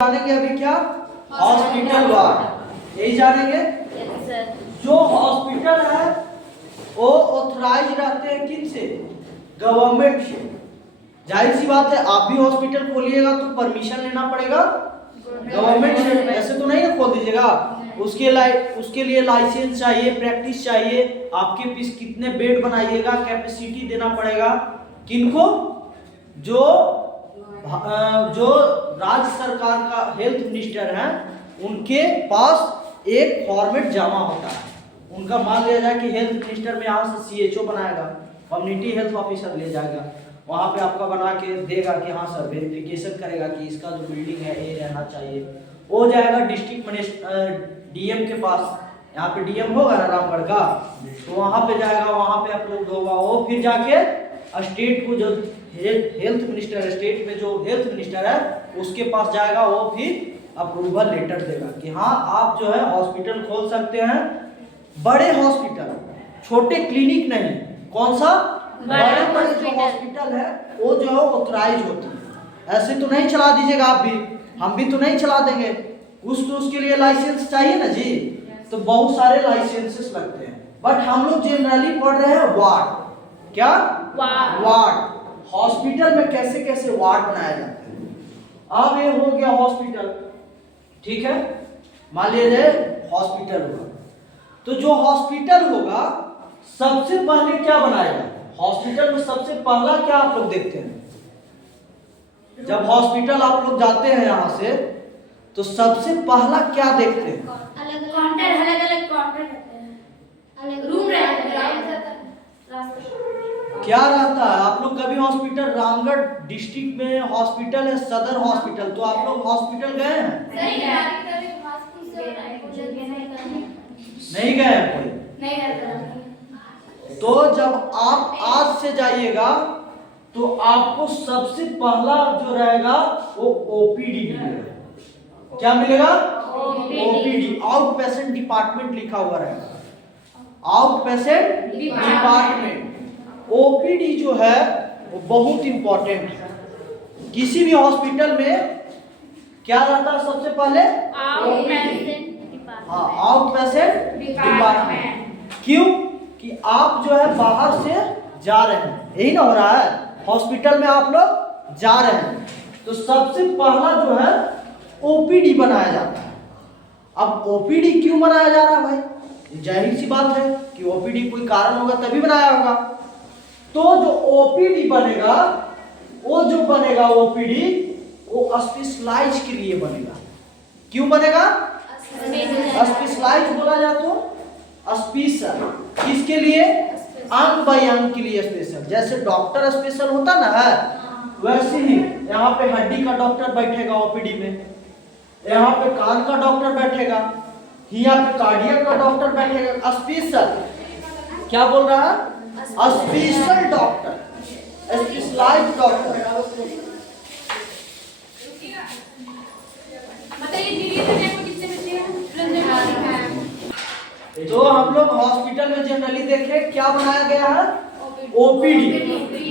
जानेंगे अभी क्या हॉस्पिटल वार्ड, यही जानेंगे। जो हॉस्पिटल है वो ऑथराइज रहते हैं किन से? गवर्नमेंट से। जाहिर सी बात है, आप भी हॉस्पिटल खोलिएगा तो परमिशन लेना पड़ेगा गवर्नमेंट से, ऐसे तो नहीं ना खोल दीजिएगा। उसके लिए लाइसेंस चाहिए, प्रैक्टिस चाहिए, आपके पीस कितने बेड बनाइएगा, कैपेसिटी देना पड़ेगा किनको? जो राज्य सरकार का हेल्थ मिनिस्टर है उनके पास एक फॉर्मेट जमा होता है उनका। मान लिया जाए कि हेल्थ मिनिस्टर में यहाँ से CHO बनाएगा, कम्युनिटी हेल्थ ऑफिसर ले जाएगा, वहाँ पे आपका बना के देगा कि हाँ सर, वेरिफिकेशन करेगा कि इसका जो बिल्डिंग है ये रहना चाहिए। वो जाएगा डिस्ट्रिक्ट DM के पास, यहाँ पे DM होगा ना रामगढ़ का, तो वहाँ पे जाएगा, वहाँ पे अप्रूव होगा। वो फिर जाके स्टेट को, जो हेल्थ मिनिस्टर है, स्टेट में जो हेल्थ मिनिस्टर है उसके पास जाएगा, वो फिर अप्रूवल लेटर देगा कि हाँ आप जो है हॉस्पिटल खोल सकते हैं। बड़े हॉस्पिटल, छोटे क्लिनिक नहीं, कौन सा? बड़े बड़े जो हॉस्पिटल है वो जो है ऑथराइज होती है। ऐसे तो नहीं चला दीजिएगा आप भी, हम भी तो नहीं चला देंगे, कुछ तो उसके लिए लाइसेंस चाहिए ना जी। तो बहुत सारे लाइसेंसेस लगते हैं, बट हम लोग जनरली पढ़ रहे हैं वार्ड। क्या? वार्ड। हॉस्पिटल में कैसे कैसे वार्ड बनाए जाते हैं। अब ये हो गया हॉस्पिटल, ठीक है। मान लीजिए हॉस्पिटल होगा, तो जो हॉस्पिटल होगा सबसे पहले क्या बनाएगा? हॉस्पिटल में सबसे पहला क्या आप लोग देखते हैं? जब हॉस्पिटल आप लोग जाते हैं यहाँ से, तो सबसे पहला क्या देखते हैं? अलग अलग काउंटर रहते हैं, अलग रूम रहते हैं। क्या रहता है? आप लोग कभी हॉस्पिटल, रामगढ़ डिस्ट्रिक्ट में हॉस्पिटल है सदर हॉस्पिटल, तो आप लोग हॉस्पिटल गए हैं? नहीं गए हैं कोई? तो जब आप आज से जाइएगा तो आपको सबसे पहला जो रहेगा वो OPD मिलेगा। क्या मिलेगा? OPD, आउट पेशेंट डिपार्टमेंट लिखा हुआ रहेगा, आउट पेशेंट डिपार्टमेंट। OPD जो है वो बहुत इंपॉर्टेंट है। किसी भी हॉस्पिटल में क्या रहता है सबसे पहले? हाँ, आउट पेशेंट डिपार्टमेंट। क्यों? कि आप जो है बाहर से जा रहे हैं, यही ना हो रहा है, हॉस्पिटल में आप लोग जा रहे हैं, तो सबसे पहला जो है OPD बनाया जाता है। अब OPD क्यों बनाया जा रहा है भाई? जाहिर सी बात है कि OPD कोई कारण होगा तभी बनाया होगा। तो जो OPD बनेगा, वो जो बनेगा OPD वो स्पेशलाइज के लिए बनेगा। क्यों बनेगा? स्पेशलाइज बोला जाए तो स्पेशल, किसके लिए? अंग बाय अंग के लिए स्पेशल। जैसे डॉक्टर स्पेशल होता ना है, वैसे ही यहाँ पे हड्डी का डॉक्टर बैठेगा OPD में, यहाँ पे कान का डॉक्टर बैठेगा, यहाँ पे कार्डियक का डॉक्टर बैठेगा। स्पेशल क्या बोल रहा है? Special doctor, specialised doctor. तो हम लोग हॉस्पिटल में जनरली देखें क्या बनाया गया है? OPD,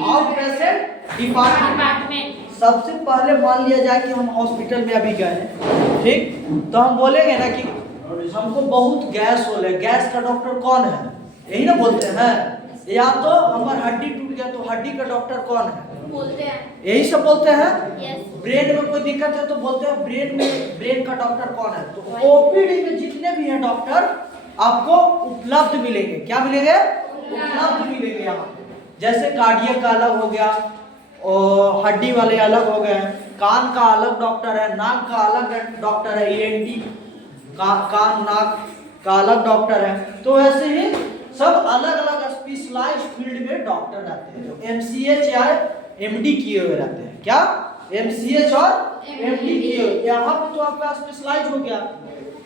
out patient department. सबसे पहले मान लिया जाए कि हम हॉस्पिटल में अभी गए हैं, ठीक, तो हम बोलेंगे ना कि हमको बहुत गैस हो रहा है, गैस का डॉक्टर कौन है? यही ना बोलते हैं। या तो हमारा हड्डी टूट गया तो हड्डी का डॉक्टर कौन है? बोलते हैं, यही सब बोलते हैं। yes. ब्रेन में कोई दिक्कत है तो बोलते हैं ब्रेन का डॉक्टर कौन है? तो OPD में जितने भी हैं डॉक्टर आपको उपलब्ध मिलेंगे। क्या मिलेंगे? उपलब्ध मिलेंगे यहाँ। जैसे कार्डियक का अलग हो गया, और हड्डी वाले अलग हो गए, कान का अलग डॉक्टर है, नाक का अलग डॉक्टर है, ENT कान नाक का अलग डॉक्टर है। तो ऐसे ही सब अलग अलग स्पेशलाइज्ड फील्ड में डॉक्टर रहते हैं, जो MCH या MD किए हुए रहते हैं। क्या? MCH और MD किए हुए। यहाँ पे तो आपका स्पेशलाइज हो गया।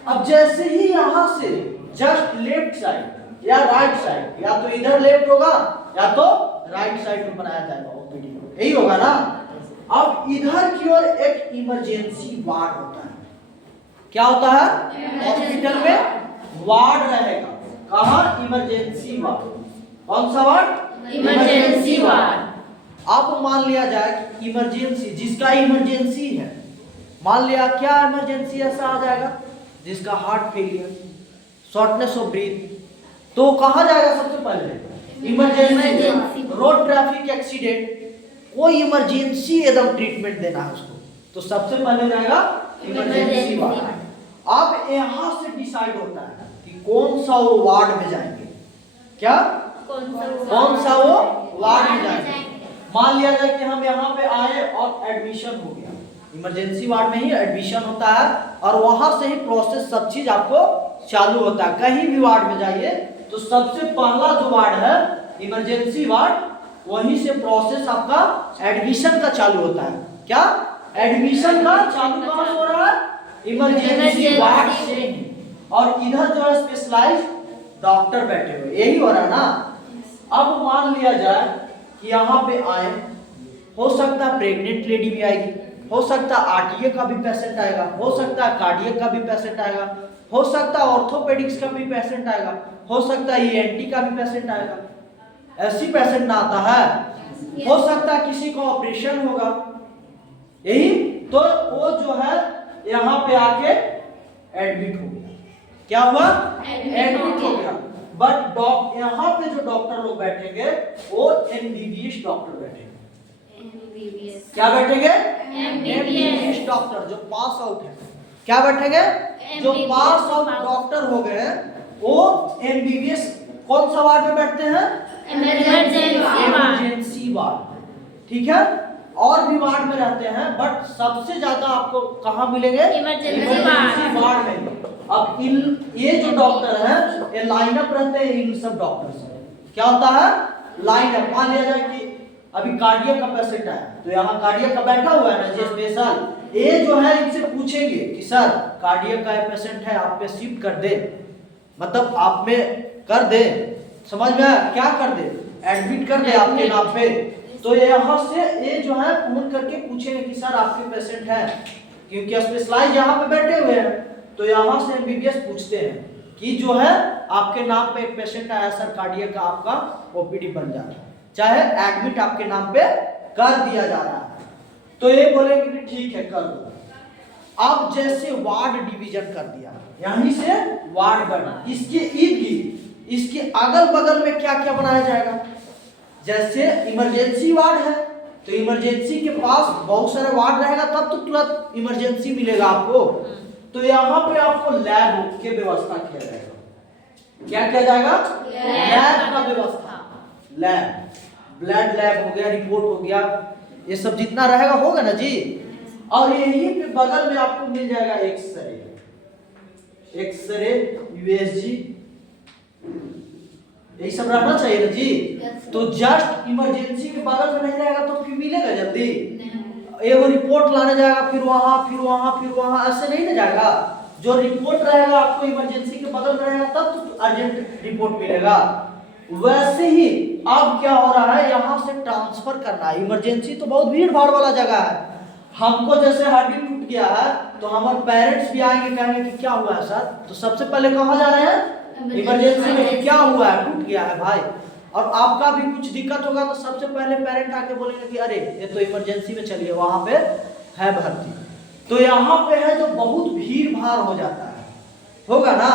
अब जैसे ही यहाँ से जस्ट लेफ्ट साइड या राइट साइड, या तो इधर लेफ्ट होगा या तो राइट साइड में बनाया जाएगा OPD, यही होगा ना। अब इधर की ओर एक इमरजेंसी वार्ड होता है। क्या होता है? हॉस्पिटल में वार्ड रहेगा। कहाँ? Emergency ward. कौन सा वार्ड? Emergency ward. अब मान लिया जाए कि इमरजेंसी, जिसका इमरजेंसी है मान लिया क्या इमरजेंसी ऐसा आ जाएगा जिसका heart failure, shortness of breath, तो कहाँ जाएगा सबसे पहले? इमरजेंसी। रोड ट्रैफिक एक्सीडेंट, कोई इमरजेंसी एकदम ट्रीटमेंट देना है उसको, तो सबसे पहले जाएगा इमरजेंसी वार्ड। अब यहाँ से डिसाइड होता है कि कौन सा वो वार्ड में जाएंगे, क्या कौन सा वो वार्ड में जाएंगे। मान लिया जाए कि हम यहाँ पे आए और एडमिशन हो गया, इमरजेंसी वार्ड में ही एडमिशन होता है और वहां से ही प्रोसेस सब चीज आपको चालू होता है। कहीं भी वार्ड में जाइए तो सबसे पहला जो वार्ड है इमरजेंसी वार्ड, वहीं से प्रोसेस आपका एडमिशन का चालू होता है। क्या एडमिशन का चालू कहाँ से हो रहा है? इमरजेंसी वार्ड से ही। और इधर जो है स्पेशलाइज्ड डॉक्टर बैठे हुए, यही हो रहा है ना। अब मान लिया जाए कि यहाँ पे आए, हो सकता है प्रेग्नेंट लेडी भी आएगी, हो सकता है आरटीए का भी पेशेंट आएगा, हो सकता है कार्डियक का भी पेशेंट आएगा, हो सकता है ऑर्थोपेडिक्स का भी पेशेंट आएगा, हो सकता है ईएनटी का भी पेशेंट आएगा। ऐसी पेशेंट ना आता है, हो सकता है किसी का ऑपरेशन होगा, यही तो वो जो है यहाँ पे आके एडमिट हो गया। क्या हुआ? एडमिट हो गया। बट यहाँ पे जो डॉक्टर लोग बैठेंगे वो एमबीबीएस डॉक्टर बैठेंगे। क्या बैठेंगे? एमबीबीएस डॉक्टर जो पास आउट है। क्या बैठेंगे? जो पास आउट डॉक्टर हो गए वो एमबीबीएस कौन सा वार्ड में बैठते हैं? Emergency ward. ठीक है, और भी वार्ड में रहते हैं बट सबसे ज्यादा आपको कहाँ मिलेंगे? इमरजेंसी वार्ड में। अब ये जो डॉक्टर हैं ये लाइन अप रहते हैं इन सब डॉक्टर से। क्या होता है? Line up. मान लिया जाए कि अभी कार्डियक का पेशेंट है तो यहाँ कार्डियक का बैठा हुआ है ना जी स्पेशल, ये जो है इनसे पूछेंगे कि सर कार्डियक का पेशेंट है, आप पे शिफ्ट कर दे, मतलब आप में कर दे, समझ में आया? क्या कर दे? एडमिट कर दे आपके नाम पे। तो यहाँ से ये जो है फोन करके पूछेंगे कि सर आपके पेशेंट है, क्योंकि स्पेशलाइज यहाँ पे बैठे हुए हैं तो यहाँ से एमबीबीएस पूछते हैं कि जो है आपके नाम पे एक पेशेंट आया सर कार्डियक का, आपका ओपीडी बन जा रहा है, चाहे एडमिट आपके नाम पे कर दिया जा रहा है, तो ये बोलेंगे कि ठीक है कर दो। अब जैसे वार्ड डिवीजन कर दिया, यहीं से वार्ड बना, इसके ईद गिर्द इसके अगल बगल में क्या क्या बनाया जाएगा? जैसे इमरजेंसी वार्ड है तो इमरजेंसी के पास बहुत सारे वार्ड रहेगा, तब तो तुरंत इमरजेंसी मिलेगा आपको। तो यहाँ पे आपको लैब की व्यवस्था किया जाएगा। क्या किया जाएगा? लैब का व्यवस्था। लैब, ब्लड लैब हो गया, रिपोर्ट हो गया, ये सब जितना रहेगा होगा ना जी। और यही पे बगल में आपको मिल जाएगा एक्सरे, एक्सरे, यूएसजी, यही सब रहना चाहिए ना जी। तो जस्ट इमरजेंसी के बगल में नहीं रहेगा तो फिर मिलेगा जल्दी? एगो रिपोर्ट लाने जाएगा, फिर वहां फिर वहां फिर वहां, ऐसे नहीं ना जाएगा। जो रिपोर्ट रहेगा आपको इमरजेंसी के बगल में रहेगा तब तो अर्जेंट रिपोर्ट मिलेगा। वैसे ही अब क्या हो रहा है, यहाँ से ट्रांसफर करना है। इमरजेंसी तो बहुत भीड़ भाड़ वाला जगह है, हमको जैसे हड्डी टूट गया है तो हमारे पेरेंट्स भी आएंगे, कहेंगे कि क्या हुआ है सर, तो सबसे पहले कहाँ जा रहे हैं? इमरजेंसी में। क्या हुआ है? टूट गया है भाई। और आपका भी कुछ दिक्कत होगा तो सबसे पहले पेरेंट आके बोलेंगे कि अरे ये तो इमरजेंसी में चलिए, वहां पे है भर्ती। तो यहाँ पे है जो बहुत भीड़ भाड़ हो जाता है, होगा ना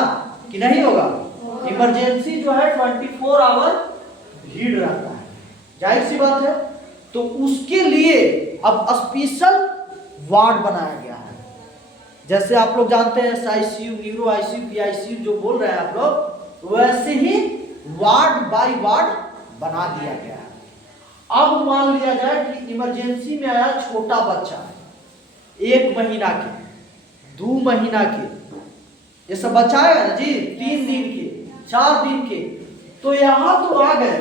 कि नहीं होगा? इमरजेंसी जो है 24 आवर भीड़ रहता है, जाहिर सी बात है। तो उसके लिए अब स्पेशल वार्ड बनाया गया है। जैसे आप लोग जानते हैं आईसीयू, न्यूरो आईसीयू, पीआईसीयू जो बोल रहे हैं आप लोग, वैसे ही वार्ड बाय वार्ड बना दिया गया है। अब मान लिया जाए कि इमरजेंसी में आया छोटा बच्चा, 1 महीना के, 2 महीना के, ये सब बच्चा आएगा ना जी, 3 दिन के, 4 दिन के, तो यहाँ तो आ गए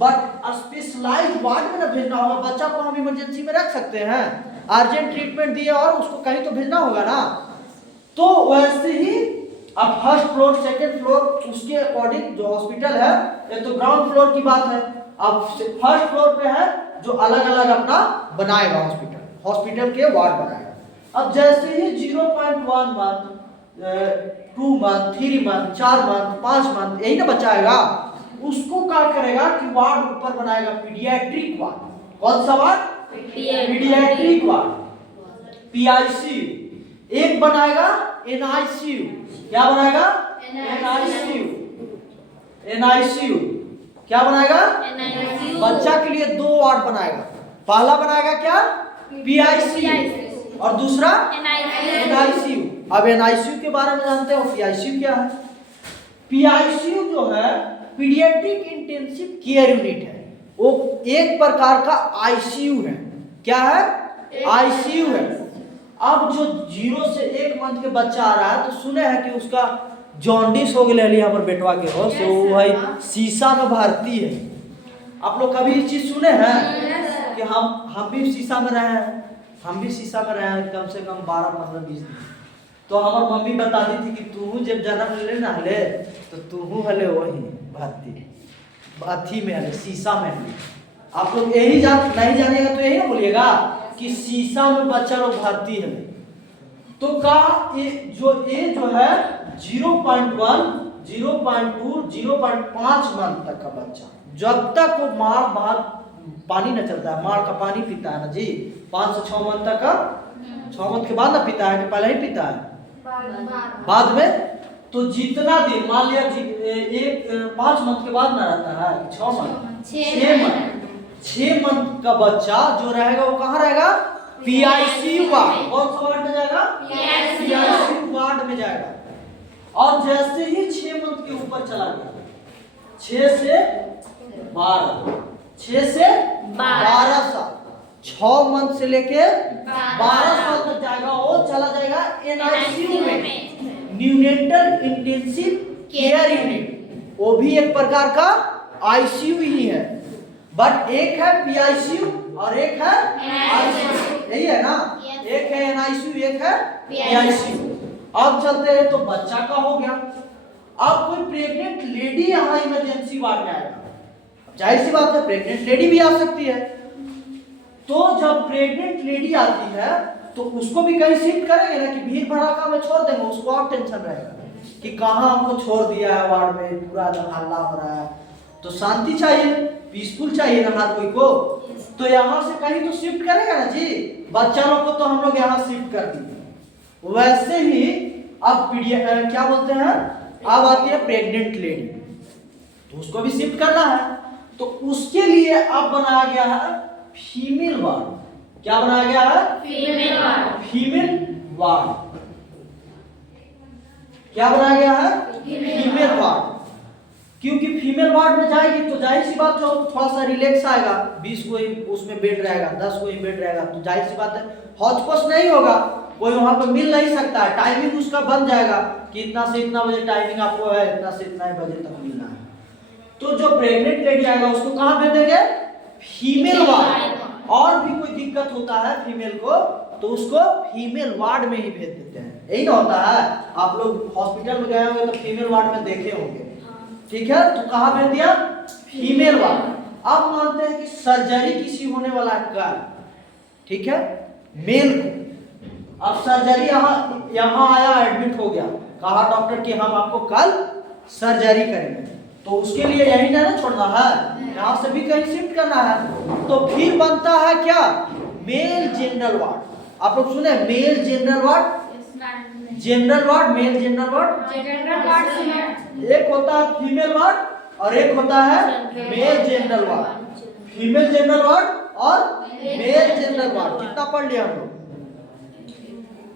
बट स्पेशलाइज्ड वार्ड में ना भेजना होगा। बच्चा को हम इमरजेंसी में रख सकते हैं, अर्जेंट ट्रीटमेंट दिए और उसको कहीं तो भेजना होगा ना। तो वैसे ही अब फर्स्ट फ्लोर, सेकंड फ्लोर, उसके अकॉर्डिंग जो हॉस्पिटल है, ये तो ग्राउंड फ्लोर की बात है, अब फर्स्ट फ्लोर पे है जो अलग अलग अपना बनाएगा हॉस्पिटल, हॉस्पिटल के वार्ड बनाएगा। अब जैसे ही 0.1 month, 2 month, 3 month, 4 month, 5 month, यही ना बच्चा आएगा, उसको क्या करेगा कि वार्ड ऊपर बनाएगा, पीडियाट्रिक वार्ड। कौन सा वार्ड? Paediatric ward. PICU, एक बनाएगा NICU। क्या बनाएगा? NICU क्या बनाएगा? बच्चा के लिए 2 वार्ड बनाएगा। पहला बनाएगा क्या? PICU और दूसरा NICU। अब NICU के बारे में जानते हो, PICU क्या है? PICU जो है पीडियाट्रिक इंटेंसिव केयर यूनिट है, वो एक प्रकार का ICU है। क्या है? ICU है। अब जो 0 से 1 मंथ के बच्चा आ रहा है तो सुने हैं कि उसका जॉन्डिस हो गया यहाँ पर बेटवा के हो से वो भाई शीशा में भर्ती है। आप लोग कभी इस चीज सुने हैं कि हम भी शीशा में रहे हैं, हम भी शीशा में रहे हैं कम से कम 12, 15, 20 दिन। तो हमारी मम्मी बताती थी कि तू जब जन्म ले ना हले तो तू हले वही भर्ती अथी में हले, शीशा में हले। आप लोग यही नहीं जानेगा तो यही बोलिएगा कि शीशा में बच्चा लोग भर्ती है। तो का ये जो है 0.1, 0.2, 0.5 मंथ तक का बच्चा, जब तक वो मार भात पानी न चलता है, मार का पानी पीता है ना जी, 5 से 6 मंथ तक का, 6 मंथ के बाद ना पीता है कि पहले ही पीता है? बाद में। तो जितना दिन मान लिया 5 मंथ के बाद ना रहता है, 6 मंथ, 6 मंथ का बच्चा जो रहेगा वो कहाँ रहेगा? PICU ward. कौन सा वार्ड में जाएगा? PICU वार्ड में जाएगा। और जैसे ही 6 मंथ के ऊपर चला गया, 6 से 12 साल, 6 मंथ से लेके 12 साल तक जाएगा, वो चला जाएगा NICU में, न्यूनेटल इंटेंसिव केयर यूनिट। वो भी एक प्रकार का ICU ही है, बट एक है PICU और एक है NICU, यही है ना? एक है NICU, एक है PICU। अब चलते हैं, तो बच्चा का हो गया। अब कोई प्रेग्नेंट लेडी यहाँ इमरजेंसी वार्ड में आएगा, जाहिर सी बात है प्रेग्नेंट लेडी भी आ सकती है। तो जब प्रेग्नेंट लेडी आती है तो उसको भी कहीं शिफ्ट करेंगे ना कि भीड़ भड़ाका में छोड़ देंगे, उसको और टेंशन रहेगा कि कहाँ हमको छोड़ दिया है वार्ड में, पूरा हल्ला हो रहा है। तो शांति चाहिए, पीसफुल चाहिए ना हर कोई को। तो यहाँ से कहीं तो शिफ्ट करेगा ना जी, बच्चा लोग को तो हम लोग यहाँ शिफ्ट कर दिए। वैसे ही अब क्या बोलते हैं, अब आती है प्रेग्नेंट लेडी, तो उसको भी शिफ्ट करना है। तो उसके लिए अब बनाया गया है फीमेल वार्ड। क्या बनाया गया है? Female ward. क्या बनाया गया है? Female ward. क्योंकि फीमेल वार्ड में जाएगी तो जाहिर सी बात, जो थोड़ा सा रिलैक्स आएगा, 20 कोई उसमें बेड रहेगा, 10 कोई बेड रहेगा, तो जाहिर सी बात है हौच-पौच नहीं होगा, कोई वहां पर मिल नहीं सकता है। टाइमिंग उसका बन जाएगा कि इतना से इतना बजे टाइमिंग आपको है, इतना से इतना बजे तक मिलना है। तो जो प्रेग्नेंट लेडी आएगा उसको कहाँ भेज देंगे? Female ward. और भी कोई दिक्कत होता है फीमेल को तो उसको फीमेल वार्ड में ही भेज देते हैं। यही ना होता है, आप लोग हॉस्पिटल में गए होंगे तो फीमेल वार्ड में देखे होंगे, ठीक है? तो कहाँ भेज दिया? Female ward. अब मानते हैं कि सर्जरी किसी होने वाला है कल, ठीक है, मेल को। अब सर्जरी यहाँ आया, एडमिट हो गया, कहा डॉक्टर कि हम आपको कल सर्जरी करेंगे, तो उसके लिए यही ना छोड़ना है, यहाँ से भी कहीं शिफ्ट करना है। तो फिर बनता है क्या? Male general ward. आप लोग सुने male general ward? General ward, male general ward. एक होता है फीमेल वार्ड और एक होता है male general ward. Female general ward और मेल जनरल वार्ड। कितना पढ़ लिया हम लोग?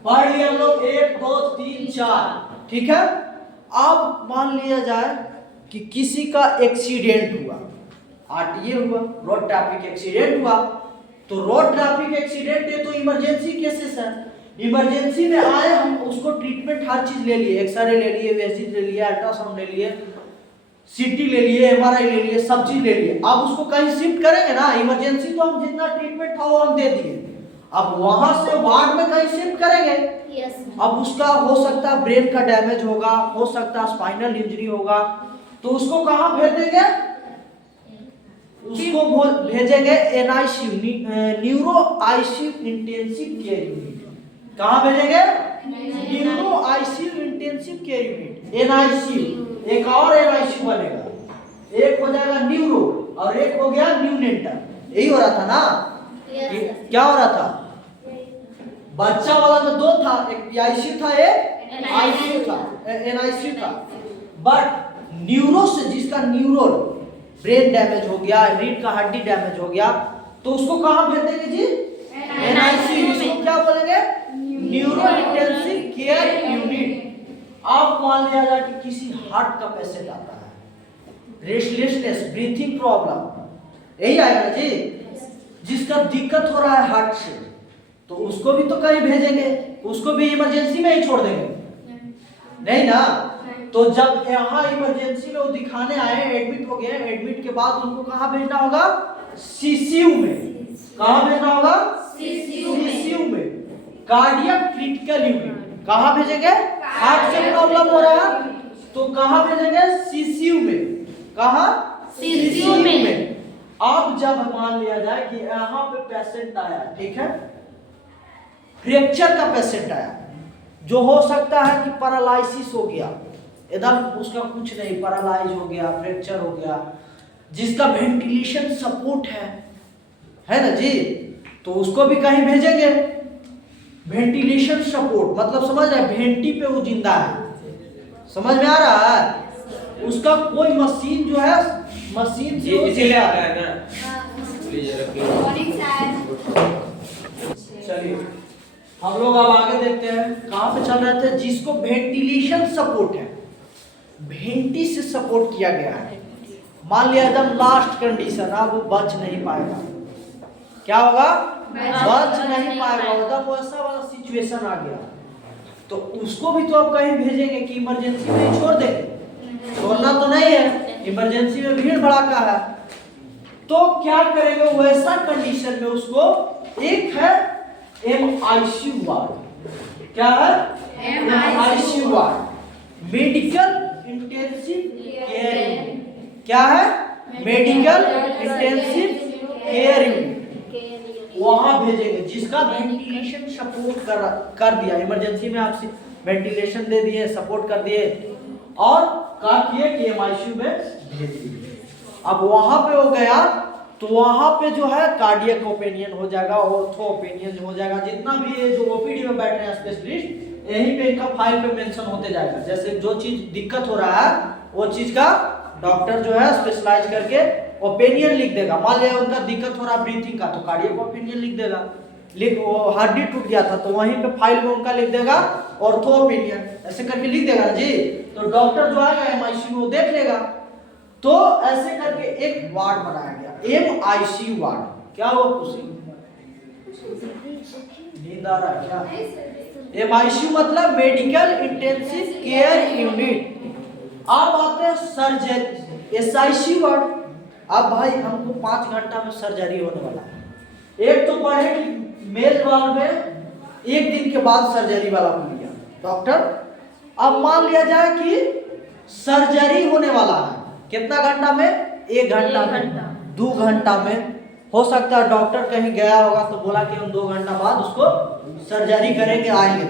पढ़ लिया हम लोग 1, 2, 3, 4, ठीक है। अब मान लिया जाए कि किसी का एक्सीडेंट हुआ, RTA हुआ, रोड ट्रैफिक एक्सीडेंट हुआ। तो रोड ट्रैफिक एक्सीडेंट है तो इमरजेंसी केसेस है, इमरजेंसी में आए, हम उसको ट्रीटमेंट हर चीज ले लिए, एक्सरे ले लिए, वेसिज ले लिए, अल्ट्रासाउंड ले लिए, CT ले लिए, MRI ले लिए, सब चीज ले लिए। अब उसको कहीं शिफ्ट करेंगे ना, इमरजेंसी तो हम जितना ट्रीटमेंट था वो हम दे दिए, अब वहां से वार्ड में कहीं शिफ्ट करेंगे। अब उसका हो सकता है ब्रेन का डैमेज होगा, हो सकता है स्पाइनल इंजरी होगा, तो उसको कहाँ भेज देंगे? उसको भेजेंगे NICU, neuro ICU intensive care unit. कहाँ भेजेंगे? Neuro ICU intensive care unit, NICU। एक और NICU बनेगा, एक हो जाएगा न्यूरो और एक हो गया न्यूनेटल। यही हो रहा था ना? क्या हो रहा था? बच्चा वाला में 2 था, एक पीआईसीयू था, एक आईसीयू था, एनआईसीयू था। बट न्यूरो से जिसका न्यूरो ब्रेन डैमेज हो गया, रीढ़ का हड्डी डैमेज हो गया, तो उसको कहाँ भेज देंगे जी? एनआईसीयू। इसको क्या बोलेंगे? Neuro intensive care unit. अब मान लिया जाए कि किसी हार्ट का पेशेंट आता है, रेस्टलेसनेस, ब्रीथिंग प्रॉब्लम, यही आएगा जी, जिसका दिक्कत हो रहा है हार्ट से, तो उसको भी तो कहीं भेजेंगे, उसको भी इमरजेंसी में ही छोड़ देंगे? नहीं ना। तो जब यहाँ इमरजेंसी में वो दिखाने आए, एडमिट हो गए, एडमिट के बाद उनको कहाँ भेजना होगा? सीसीयू में। कहाँ भेजना होगा? सीसीयू में, कार्डियक क्रिटिकल यूनिट। कहाँ भेजेंगे? हार्ट से प्रॉब्लम हो रहा है तो कहाँ भेजेंगे? सीसीयू में। कहाँ? सीसीयू में। अब जब मान लिया जाए कि यहाँ पे पेशेंट आया, ठीक है, फ्रैक्चर का पेशेंट आया, जो हो सकता है कि पैरालिसिस हो गया, एकदम उसका कुछ नहीं, पैरालाइज हो गया, फ्रैक्चर हो गया, जिसका वेंटिलेशन सपोर्ट है ना जी, तो उसको भी कहीं भेजेंगे। वेंटिलेशन सपोर्ट मतलब समझ रहे हैं, वेंटी पे वो जिंदा है, समझ में आ रहा है? उसका कोई मशीन जो है, मशीन से वो जिंदा है। चलिए हम लोग अब आगे देखते हैं, कहाँ पे चल रहे थे? जिसको वेंटिलेशन सपोर्ट है, वेंटी से सपोर्ट किया गया है, मान लिया एकदम लास्ट कंडीशन, अब वो बच नहीं पाएगा, क्या होगा? बच नहीं पाएगा, एकदम वैसा वाला सिचुएशन आ गया, तो उसको भी तो अब कहीं भेजेंगे कि इमरजेंसी में ही छोड़ देंगे? छोड़ना तो नहीं है, इमरजेंसी में भीड़ भड़ाका है, तो क्या करेंगे? वैसा कंडीशन में उसको, एक है एमआईसीयू वार्ड, क्या है? MICU ward, medical intensive care unit. क्या है? मेडिकल इंटेंसिव केयर यूनिट, वहां भेजेंगे, जिसका वेंटिलेशन सपोर्ट कर दिया, इमरजेंसी में आप वेंटिलेशन दे दिए, सपोर्ट कर दिए, और क्या किए कि एमआईसीयू में भेज दिए। अब वहां पे हो गया तो वहां पे जो है कार्डियक ओपिनियन हो जाएगा, ऑर्थो ओपिनियन हो जाएगा, जितना भी है जो ओपीडी में बैठ रहे हैं स्पेशलिस्ट, यहीं पे इनका फाइल पे मेंशन होते जाएगा। जैसे जो चीज दिक्कत हो रहा है वो चीज का डॉक्टर जो है स्पेशलाइज करके ओपिनियन लिख देगा। मान लिया उनका दिक्कत हो रहा ब्रीथिंग का, तो कार्डियक ओपिनियन लिख देगा। वो हड्डी टूट गया था तो वहीं पे फाइल में उनका लिख देगा ऑर्थो ओपिनियन, ऐसे करके लिख देगा जी, तो डॉक्टर जो आएगा एमआईसीयू वो देख लेगा। तो ऐसे करके एक वार्ड बनाया गया, एमआईसीयू वार्ड। क्या हुआ खुशी? नींद आ रहा है क्या? एमआईसीयू मतलब मेडिकल इंटेंसिव केयर यूनिट। अब आते हैं सर्जरी, एसआईसी वार्ड। अब भाई हमको 5 घंटा में सर्जरी होने वाला है। एक तो पढ़े कि मेल वार्ड में 1 दिन के बाद सर्जरी वाला मिल गया डॉक्टर। अब मान लिया जाए कि सर्जरी होने वाला है, कितना घंटा में? 1 घंटा में, 2 घंटा में। हो सकता है डॉक्टर कहीं गया होगा तो बोला कि हम 2 घंटा बाद उसको सर्जरी करेंगे, आएंगे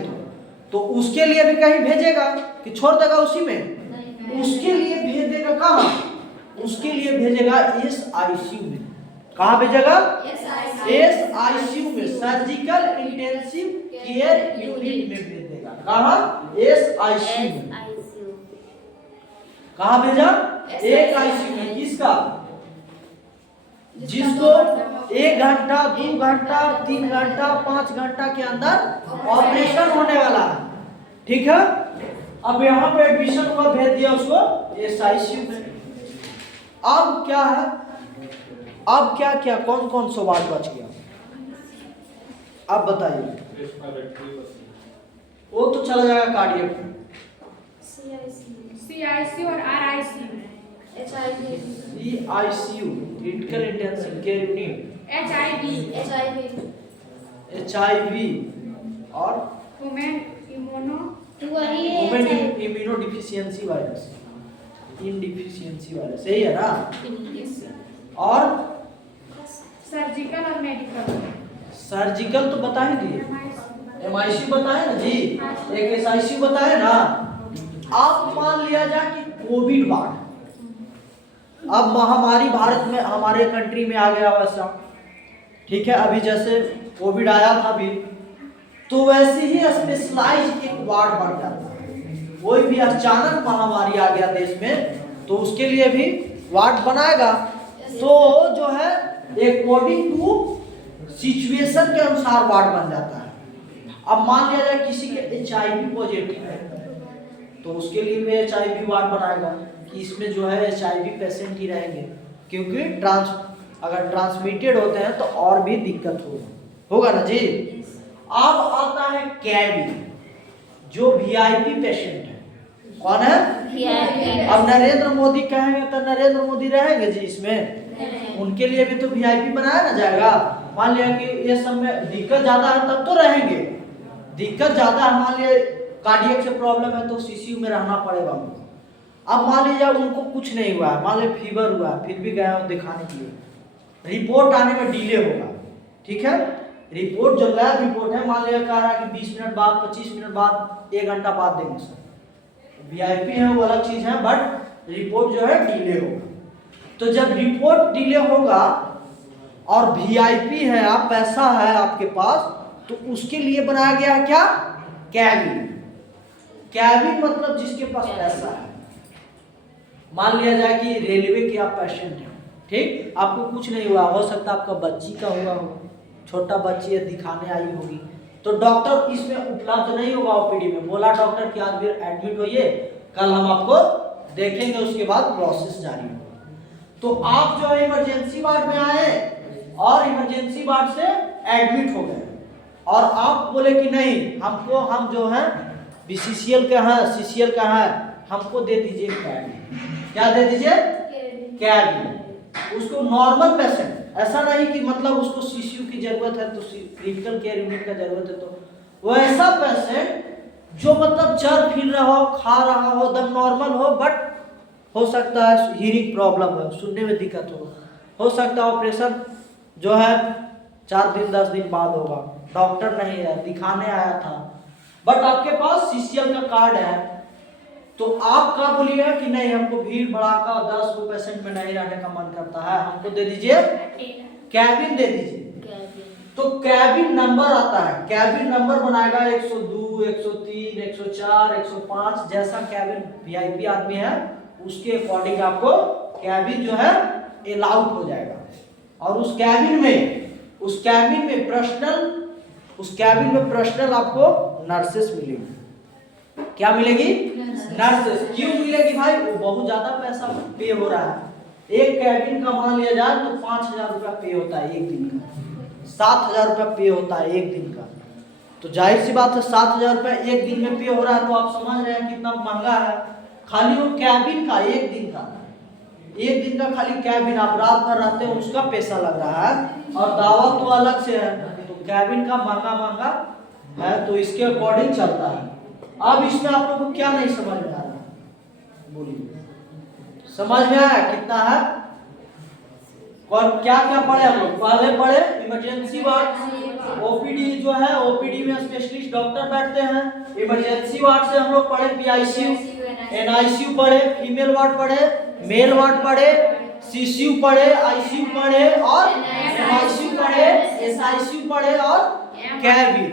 तो उसके लिए भी कहीं भेजेगा कि छोड़ देगा उसी में? उसके लिए भेज देगा कहाँ? उसके लिए भेजेगा एसआईसीयू में। कहाँ भेजेगा? एसआईसीयू में, सर्जिकल इंटेंसिव केयर यूनिट में भेज देगा। कहाँ? एसआईसीयू में। कहाँ भेजा? एक आईसीयू में। किसका? जिसको 1 घंटा, 2 घंटा, 3 घंटा, 5 घंटा के अंदर ऑपरेशन होने वाला है, ठीक है। अब यहाँ पे एडमिशन हुआ, भेज दिया उसको एसआईसीयू में। अब क्या है? अब क्या क्या कौन कौन सा वार्ड बच गया? अब बताइए। वो तो चला जाएगा कार्डियक, सीआईसी और RIC, CICU critical intensive care unit, HIV और human immunodeficiency virus, immunodeficiency virus, यही है ना। और सर्जिकल और मेडिकल। सर्जिकल तो बता ही दिए, एमआईसी बताए ना जी, एक एसआईसी बताए ना। अब मान लिया जाए कि कोविड वार्ड, अब महामारी भारत में, हमारे कंट्री में आ गया वैसा, ठीक है। अभी जैसे कोविड आया था अभी, तो वैसे ही स्पेशलाइज एक वार्ड बन जाता है। कोई भी अचानक महामारी आ गया देश में तो उसके लिए भी वार्ड बनाएगा। तो जो है अकॉर्डिंग टू सिचुएशन के अनुसार वार्ड बन जाता है। अब मान लिया जाए किसी के HIV पॉजिटिव है तो उसके लिए भी HIV वार्ड बनाएगा कि इसमें जो है HIV पेशेंट ही रहेंगे, क्योंकि अगर ट्रांसमिटेड होते हैं तो और भी दिक्कत होगा ना जी। अब आता है कैबिन, जो VIP पेशेंट है। कौन है? अब नरेंद्र मोदी कहेंगे तो नरेंद्र मोदी रहेंगे जी इसमें, उनके लिए भी तो VIP बनाया ना जाएगा। मान लिया कि ये सब में दिक्कत ज्यादा है तब तो रहेंगे, दिक्कत ज्यादा है, मान लिया कार्डियक से प्रॉब्लम है तो CCU में रहना पड़ेगा उनको। अब मान लीजिए उनको कुछ नहीं हुआ है, मान लीजिए फीवर हुआ है, फिर भी गए हो दिखाने के लिए, रिपोर्ट आने में डिले होगा, ठीक है। रिपोर्ट जो लैब रिपोर्ट है मान लिया कह रहा है कि 20 मिनट बाद, 25 मिनट बाद, 1 घंटा बाद देंगे सर। VIP है वो अलग चीज है, बट रिपोर्ट जो है डिले होगा। तो जब रिपोर्ट डिले होगा और VIP है आप, पैसा है आपके पास, तो उसके लिए बनाया गया है क्या? कैबिन। कैबिन मतलब जिसके पास पैसा है। मान लिया जाए कि रेलवे के आप पेशेंट हैं, ठीक, आपको कुछ नहीं हुआ, हो सकता है आपका बच्ची का हुआ हो, छोटा बच्ची है दिखाने आई होगी, तो डॉक्टर इसमें उपलब्ध नहीं होगा OPD में। बोला डॉक्टर कि आज फिर एडमिट होइए, कल हम आपको देखेंगे, उसके बाद प्रोसेस जारी होगा। तो आप जो है इमरजेंसी वार्ड में आए और इमरजेंसी वार्ड से एडमिट हो गए और आप बोले कि नहीं हमको, हम जो है BCCL का है, CCL का है, हमको दे दीजिए कैबिन। क्या दे दीजिए? कैबिन। उसको नॉर्मल पेशेंट, ऐसा नहीं कि मतलब उसको CCU की जरूरत है तो क्रिटिकल केयर यूनिट का जरूरत है, तो वैसा पेशेंट जो मतलब चल फिर रहा हो, खा रहा हो, दम नॉर्मल हो, बट हो सकता है हीरिंग प्रॉब्लम है, सुनने में दिक्कत हो सकता है ऑपरेशन जो है 4 दिन 10 दिन बाद होगा, डॉक्टर नहीं है, दिखाने आया था, बट आपके पास CCL का कार्ड है, तो आप क्या बोलिएगा कि नहीं हमको भीड़ भड़ाका 10 को पेशेंट में नहीं रहने का मन करता है, हमको दे दीजिए कैबिन, दे दीजिए। तो कैबिन नंबर आता है, कैबिन नंबर बनाएगा 102, 103, 104, 105, जैसा कैबिन VIP आदमी है उसके अकॉर्डिंग आपको कैबिन जो है अलाउड हो जाएगा। और उस कैबिन में पर्सनल आपको नर्सेस मिलेगी। क्या मिलेगी? नर्सेस। क्यों मिलेगी भाई? वो बहुत ज्यादा पैसा पे हो रहा है, एक कैबिन का मान लिया जाए तो 5,000 रुपया पे होता है एक दिन का, 7,000 रुपया पे होता है एक दिन का। तो जाहिर सी बात है 7,000 रुपया एक दिन में पे हो रहा है, तो आप समझ रहे हैं कितना महंगा है। खाली वो कैबिन का एक दिन का खाली कैबिन, आप रात भर रहते हैं उसका पैसा लग रहा है, और दावा तो अलग से है। तो कैबिन का महंगा है, तो इसके अकॉर्डिंग चलता है। अब इसमें आप लोगों को क्या नहीं समझ में आ रहा, बोलिए? समझ में आया कितना है? और क्या क्या पढ़े हम लोग? पहले पढ़े इमरजेंसी वार्ड, OPD जो है OPD में स्पेशलिस्ट डॉक्टर बैठते हैं। इमरजेंसी वार्ड से हम लोग पढ़े PICU, NICU पढ़े, फीमेल वार्ड पढ़े, मेल वार्ड पढ़े, CCU पढ़े, ICU पढ़े, और MICU पढ़े, SICU पढ़े, और कैबिन,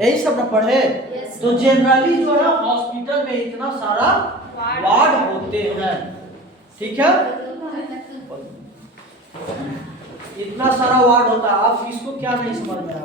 यही सब ना पढ़े। तो जनरली जो है हॉस्पिटल में इतना सारा वार्ड होते हैं, ठीक है, इतना सारा वार्ड होता है। आप इसको क्या नहीं समझ में आया?